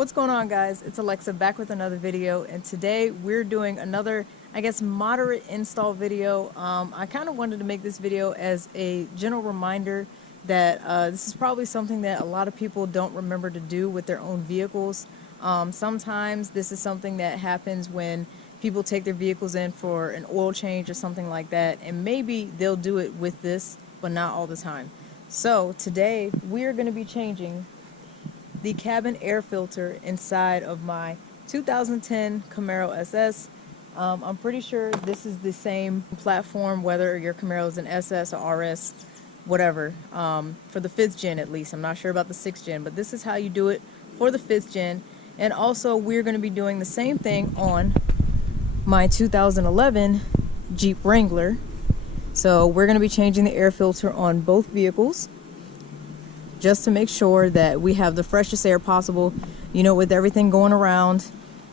What's going on, guys? It's Alexa back with another video, and today we're doing another, I guess, moderate install video. I kind of wanted to make this video as a general reminder that this is probably something that a lot of people don't remember to do with their own vehicles. Sometimes this is something that happens when people take their vehicles in for an oil change or something like that, and maybe they'll do it with this, but not all the time. So today we're going to be changing the cabin air filter inside of my 2010 Camaro SS. I'm pretty sure this is the same platform, whether your Camaro is an SS or RS, whatever, for the 5th gen at least. I'm not sure about the 6th gen, but this is how you do it for the 5th gen. And also we're going to be doing the same thing on my 2011 Jeep Wrangler. So we're going to be changing the air filter on both vehicles, just to make sure that we have the freshest air possible. You know, with everything going around,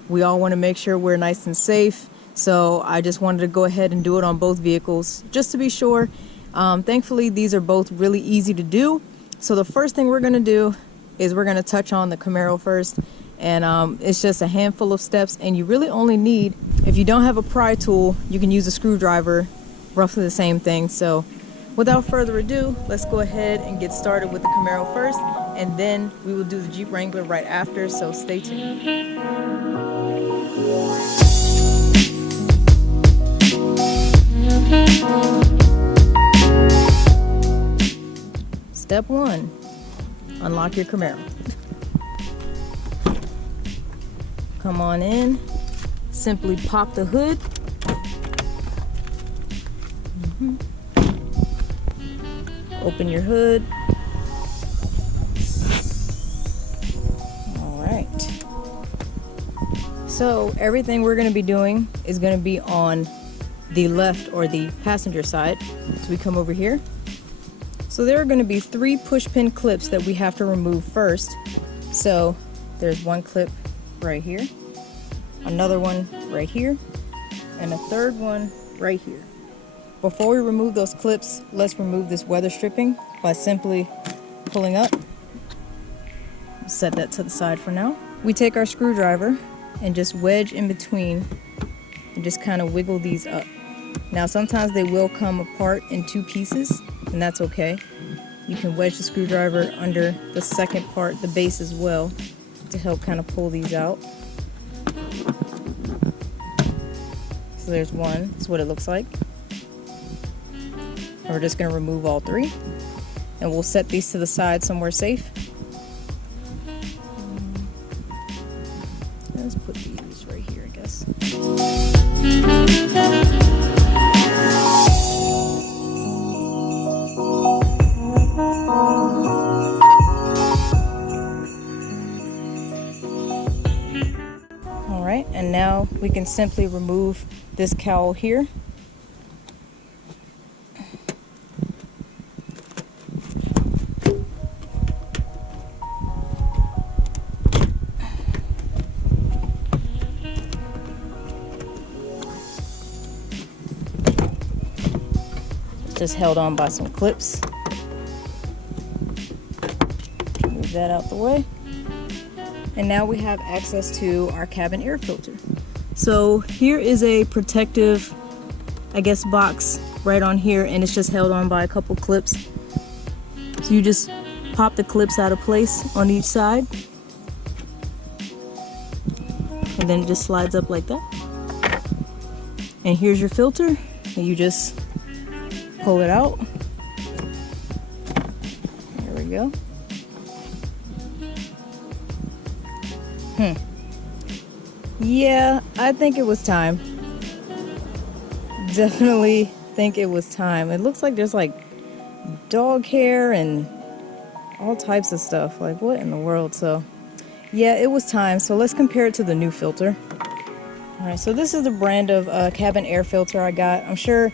we all want to make sure we're nice and safe. So I just wanted to go ahead and do it on both vehicles just to be sure. Thankfully, these are both really easy to do. So the first thing we're going to do is we're going to touch on the Camaro first. And it's just a handful of steps, and you really only need, if you don't have a pry tool, you can use a screwdriver, roughly the same thing. So without further ado, let's go ahead and get started with the Camaro first, and then we will do the Jeep Wrangler right after, so stay tuned. Step 1, unlock your Camaro. Come on in, simply pop the hood. Open your hood. All right. So everything we're going to be doing is going to be on the left or the passenger side. So we come over here. So there are going to be 3 push pin clips that we have to remove first. So there's one clip right here, another one right here, and a third one right here. Before we remove those clips, let's remove this weather stripping by simply pulling up. Set that to the side for now. We take our screwdriver and just wedge in between and just kind of wiggle these up. Now sometimes they will come apart in 2 pieces, and that's okay. You can wedge the screwdriver under the second part, the base as well, to help kind of pull these out. So there's one, that's what it looks like. And we're just going to remove all 3, and we'll set these to the side somewhere safe. Let's put these right here, I guess. All right, and now we can simply remove this cowl here. Just held on by some clips. Move that out the way. And now we have access to our cabin air filter. So here is a protective, I guess, box right on here, and it's just held on by a couple clips. So you just pop the clips out of place on each side, and then it just slides up like that. And here's your filter, and you just pull it out. There we go. Yeah, I think it was time. Definitely think it was time. It looks like there's like dog hair and all types of stuff. Like, what in the world? So yeah, it was time. So let's compare it to the new filter. All right, so this is the brand of cabin air filter I got. I'm sure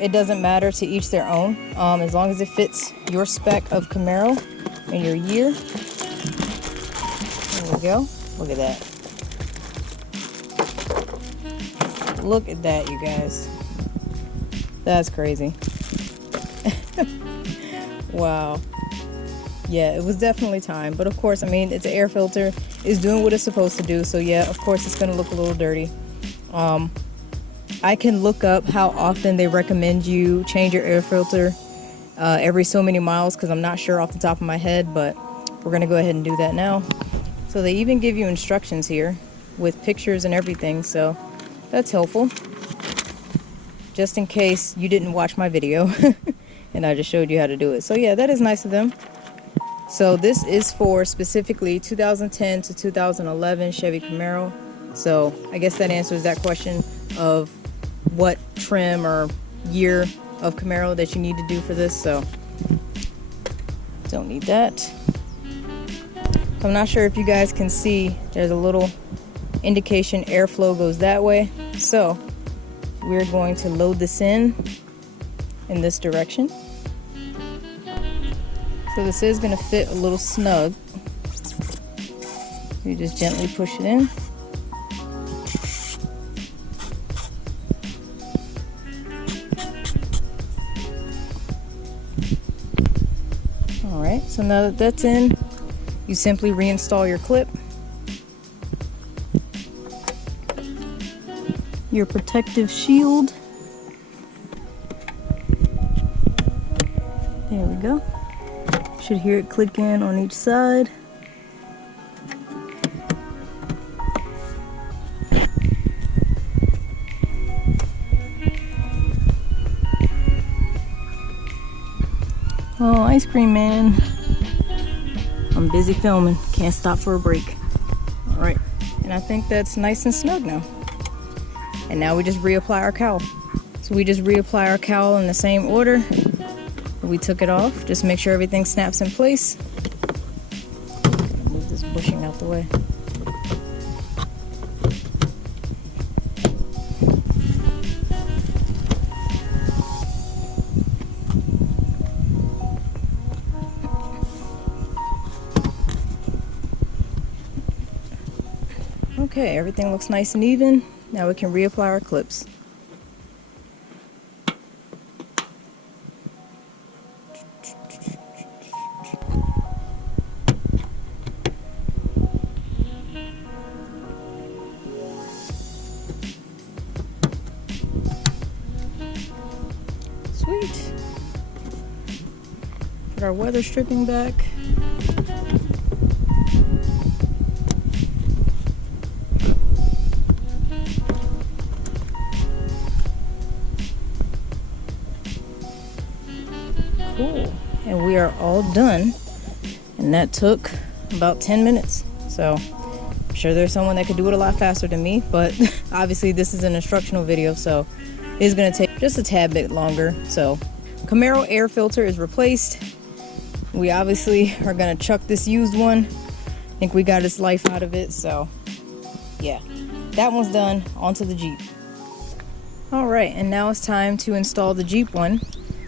it doesn't matter, to each their own, as long as it fits your spec of Camaro and your year. There we go. Look at that. Look at that, you guys. That's crazy. Wow. yeah, it was definitely time. But of course, I mean, it's an air filter. It's doing what it's supposed to do. So yeah, of course, it's going to look a little dirty. I can look up how often they recommend you change your air filter every so many miles, because I'm not sure off the top of my head, but we're going to go ahead and do that now. So they even give you instructions here with pictures and everything, so that's helpful. Just in case you didn't watch my video and I just showed you how to do it. So yeah, that is nice of them. So this is for specifically 2010 to 2011 Chevy Camaro. So I guess that answers that question of what trim or year of Camaro that you need to do for this. So don't need that. So I'm not sure if you guys can see, there's a little indication airflow goes that way. So we're going to load this in this direction. So this is going to fit a little snug. You just gently push it in. All right, so now that that's in, you simply reinstall your clip, your protective shield. There we go. Should hear it click in on each side. Oh, ice cream man. I'm busy filming, can't stop for a break. All right, and I think that's nice and snug now. And now we just reapply our cowl. So we just reapply our cowl in the same order. We took it off, just make sure everything snaps in place. Move this bushing out the way. Okay, everything looks nice and even. Now we can reapply our clips. Sweet. Put our weather stripping back. Cool. And we are all done. And that took about 10 minutes. So I'm sure there's someone that could do it a lot faster than me, but obviously this is an instructional video, so it's gonna take just a tad bit longer. So Camaro air filter is replaced. We obviously are gonna chuck this used one. I think we got its life out of it, so yeah, that one's done. Onto the Jeep. All right, and now it's time to install the Jeep one.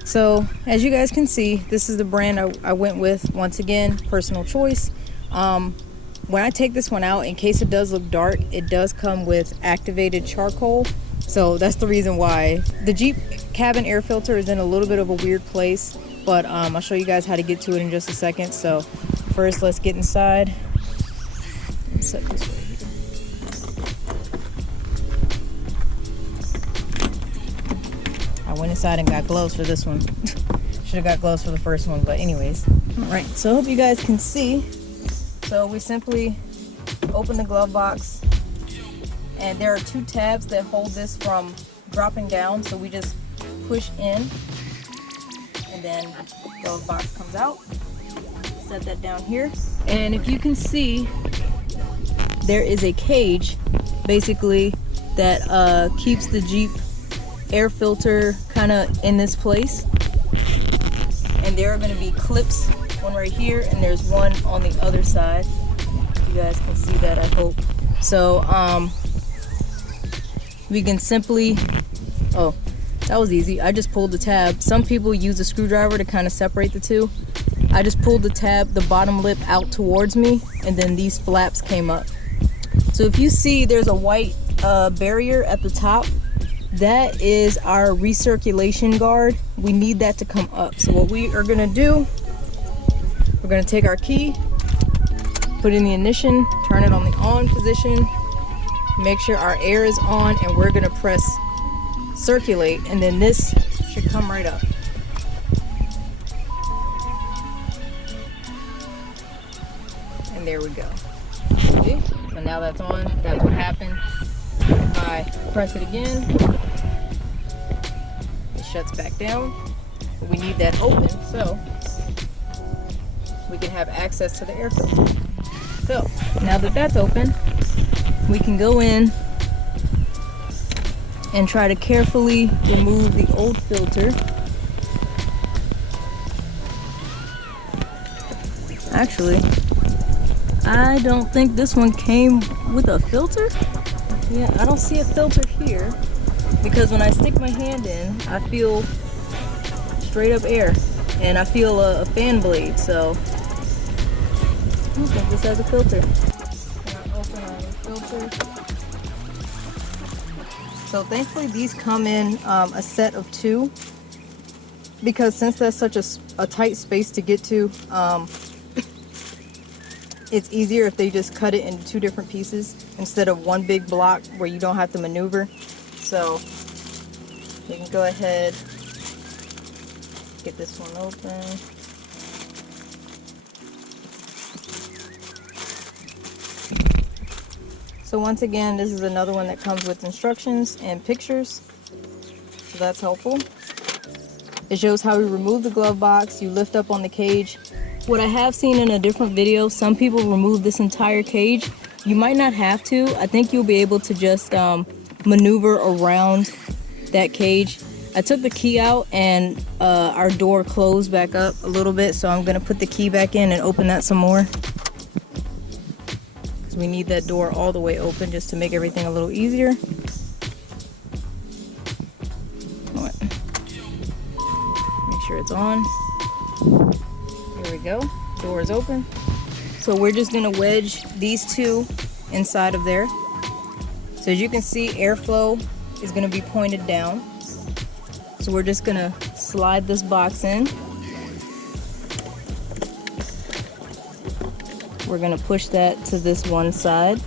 So as you guys can see, this is the brand I went with. Once again, personal choice. When I take this one out, in case it does look dark, it does come with activated charcoal. So that's the reason why. The Jeep cabin air filter is in a little bit of a weird place, but I'll show you guys how to get to it in just a second. So first, let's get inside. Set this right here. I went inside and got gloves for this one. Should have got gloves for the first one, but anyways. All right, so I hope you guys can see. So we simply open the glove box, and there are two tabs that hold this from dropping down. So we just push in, and then the glove box comes out. Set that down here. And if you can see, there is a cage, basically, that keeps the Jeep air filter kind of in this place. And there are going to be clips, one right here, and there's one on the other side. You guys can see that, I hope. So we can simply, oh, that was easy. I just pulled the tab. Some people use a screwdriver to kind of separate the two. I just pulled the tab, the bottom lip out towards me, and then these flaps came up. So if you see there's a white barrier at the top, that is our recirculation guard. We need that to come up. So what we are gonna do, we're We're gonna take our key, put in the ignition, turn it on the on position, make sure our air is on, and we're gonna press circulate, and then this should come right up. And there we go. See? So now that's on. That's what happened. If I press it again, it shuts back down. We need that open so we can have access to the air filter. So now that that's open, we can go in and try to carefully remove the old filter. Actually, I don't think this one came with a filter. Yeah, I don't see a filter here because when I stick my hand in, I feel straight up air and I feel a fan blade, so I don't think this has a filter. Can I open our filter? So thankfully these come in a set of 2, because since that's such a tight space to get to, it's easier if they just cut it into 2 different pieces instead of one big block where you don't have to maneuver. So you can go ahead, get this one open. So once again, this is another one that comes with instructions and pictures, so that's helpful. It shows how we remove the glove box. You lift up on the cage. What I have seen in a different video, some people remove this entire cage. You might not have to. I think you'll be able to just maneuver around that cage. I took the key out and our door closed back up a little bit, so I'm gonna put the key back in and open that some more. We need that door all the way open just to make everything a little easier. Make sure it's on. Here we go. Door is open. So we're just gonna wedge these 2 inside of there. So as you can see, airflow is gonna be pointed down. So we're just gonna slide this box in. We're gonna push that to this one side.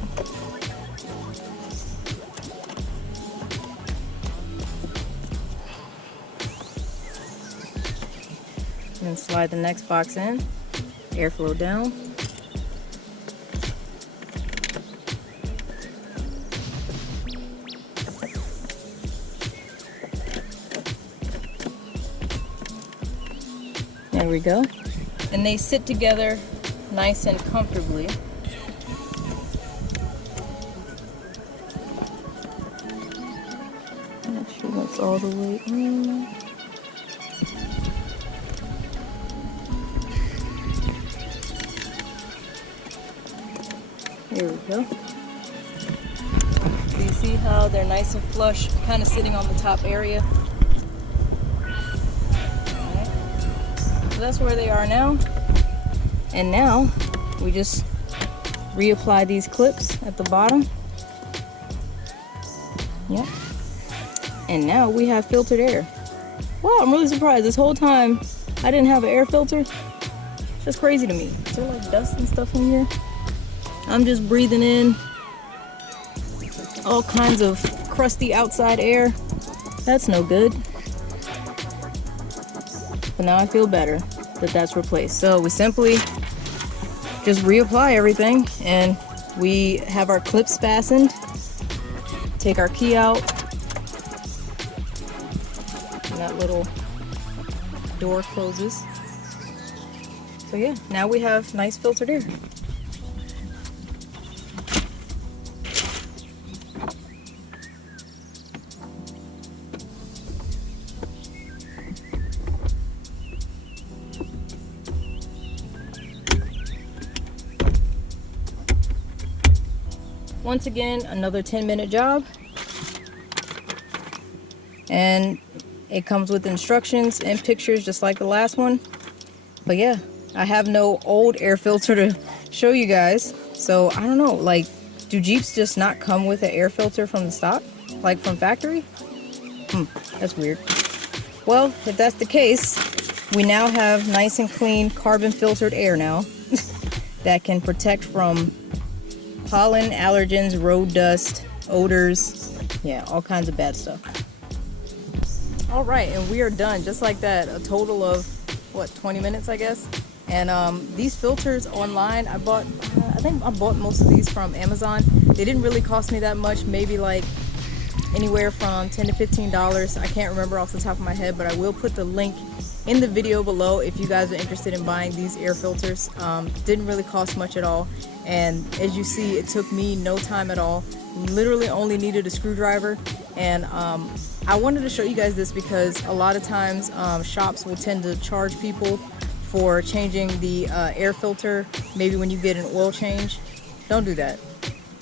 And then slide the next box in, airflow down. There we go. And they sit together nice and comfortably. Make sure that's all the way in. There we go. So you see how they're nice and flush, kind of sitting on the top area. Alright. So that's where they are now. And now we just reapply these clips at the bottom. Yep. And now we have filtered air. Wow, I'm really surprised. This whole time I didn't have an air filter. That's crazy to me. Is there like dust and stuff in here? I'm just breathing in all kinds of crusty outside air. That's no good. But now I feel better that that's replaced. So we simply just reapply everything, and we have our clips fastened. Take our key out, and that little door closes. So yeah, now we have nice filtered air. Once again, another 10-minute job, and it comes with instructions and pictures just like the last one. But yeah, I have no old air filter to show you guys, so I don't know, like, do Jeeps just not come with an air filter from the stock, like from factory? That's weird. Well, if that's the case, We now have nice and clean carbon filtered air now that can protect from pollen, allergens, road dust, odors, yeah, all kinds of bad stuff. All right, and we are done just like that. A total of what, 20 minutes, I guess. And these filters online, I think I bought most of these from Amazon. They didn't really cost me that much, maybe like anywhere from $10 to $15. I can't remember off the top of my head, but I will put the link in the video below if you guys are interested in buying these air filters. Didn't really cost much at all, and as you see, it took me no time at all. Literally only needed a screwdriver. And I wanted to show you guys this because a lot of times shops will tend to charge people for changing the air filter, maybe when you get an oil change. Don't do that.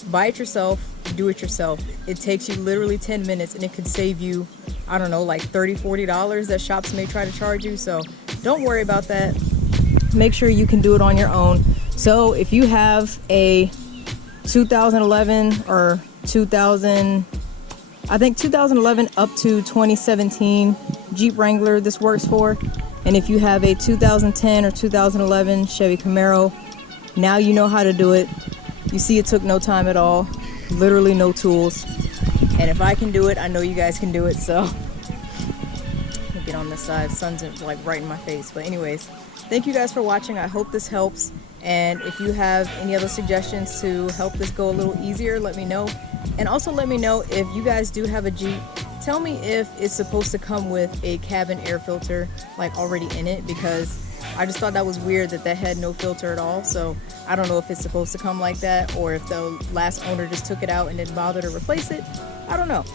Buy it yourself, do it yourself. It takes you literally 10 minutes and it could save you, I don't know, like $30, $40 that shops may try to charge you. So don't worry about that. Make sure you can do it on your own. So if you have a 2011 or 2011 up to 2017 Jeep Wrangler, this works for. And if you have a 2010 or 2011 Chevy Camaro, now you know how to do it. You see, it took no time at all, literally no tools. And if I can do it, I know you guys can do it. So let me get on this side. Sun's like right in my face. But anyways, thank you guys for watching. I hope this helps. And if you have any other suggestions to help this go a little easier, let me know. And also let me know if you guys do have a Jeep. Tell me if it's supposed to come with a cabin air filter like already in it, because I just thought that was weird that had no filter at all. So I don't know if it's supposed to come like that, or if the last owner just took it out and didn't bother to replace it. I don't know.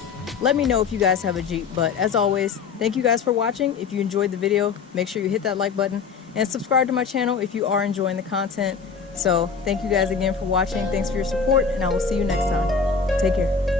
Let me know if you guys have a Jeep. But as always, thank you guys for watching. If you enjoyed the video, make sure you hit that like button and subscribe to my channel if you are enjoying the content. So thank you guys again for watching. Thanks for your support, and I will see you next time. Take care.